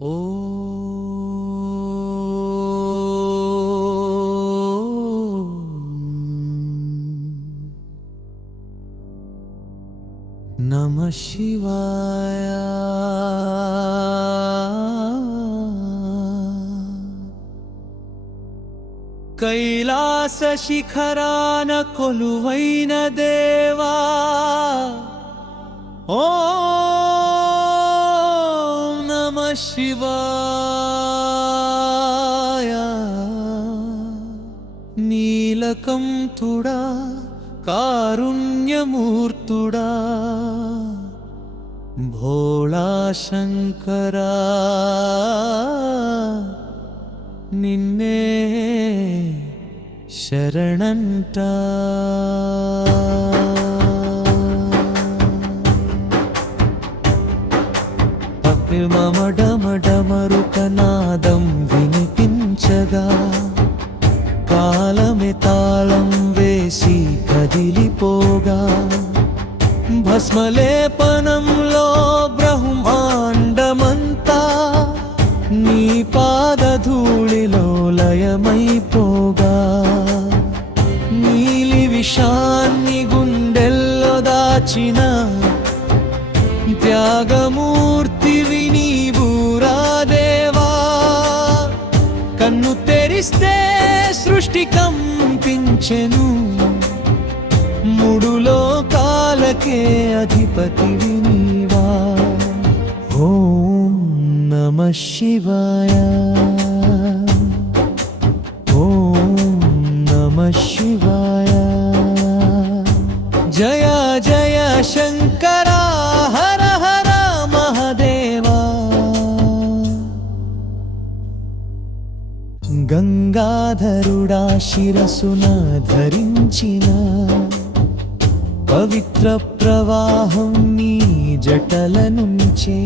ఓ నమః శివాయ కైలాస శిఖరాన కొలువైన దేవా ఓ నమః శివాయ నీలకంఠుడా కారుణ్యమూర్తుడా భోళా శంకరా నిన్నే శరణంటా మమడమడమరుకనాదం వినిపించగా కాలమే తాళం వేసి కదిలిపోగా భస్మలేపనంలో బ్రహ్మాండమంతా నీ పాదధూళిలో లయమైపోగా నీలి విషాన్ని గుండెల్లో దాచిన త్యాగమూర్తివి నీవురా దేవా కన్ను తెరిస్తే సృష్టి కంపించెను మూడు లోకాలకే అధిపతివి నీవా ఓం నమః శివాయ ఓం నమః శివాయ జయ జయ శంకరా హర హర మహదేవా గంగాధరుడా శిరసున ధరించిన పవిత్ర ప్రవాహం నీ జటల నుంచే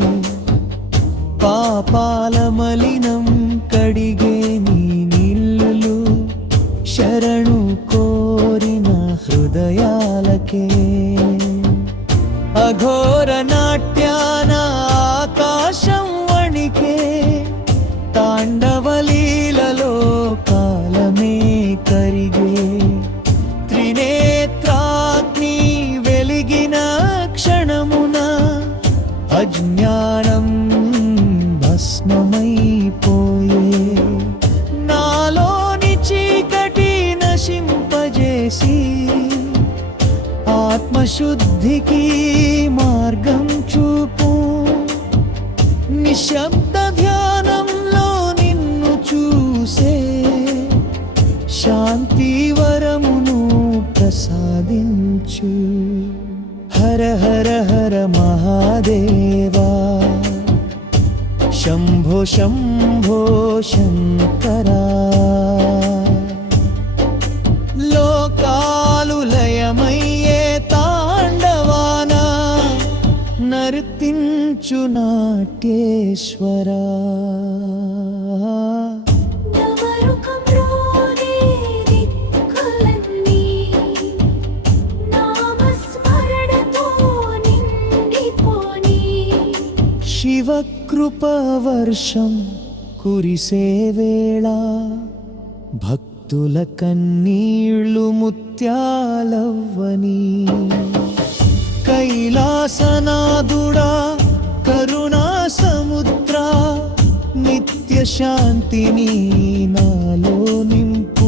పాపాల మలినం కడిగే నీ నీళ్ళు శరణు కోరిన హృదయాలకే అఘోర నాట్యాన ఆకాశం వణికే తాండవలీలలో కాలమే కరిగే త్రినేత్రాగ్ని వెలిగిన క్షణమున అజ్ఞానం భస్మమైపోయే నాలోని చీకటి నశింపజేసి ఆత్మశుద్ధికి మార్గం చూపు నిశ్శబ్ద ధ్యానంలో నిన్ను చూసే శాంతి వరమును ప్రసాదించు హర హర హర మహాదేవా శంభో శంభో శంకరా లోకాలు లయమయ్యే తాండవాన నర్తించు నాట్యేశ్వరా శివకృప వర్షం కురిసే వేళ భక్తుల కన్నీళ్ళు ముత్యాలవ్వని కైలాసనాదుడా కరుణా సముద్ర నిత్య శాంతిని నాలో నింపు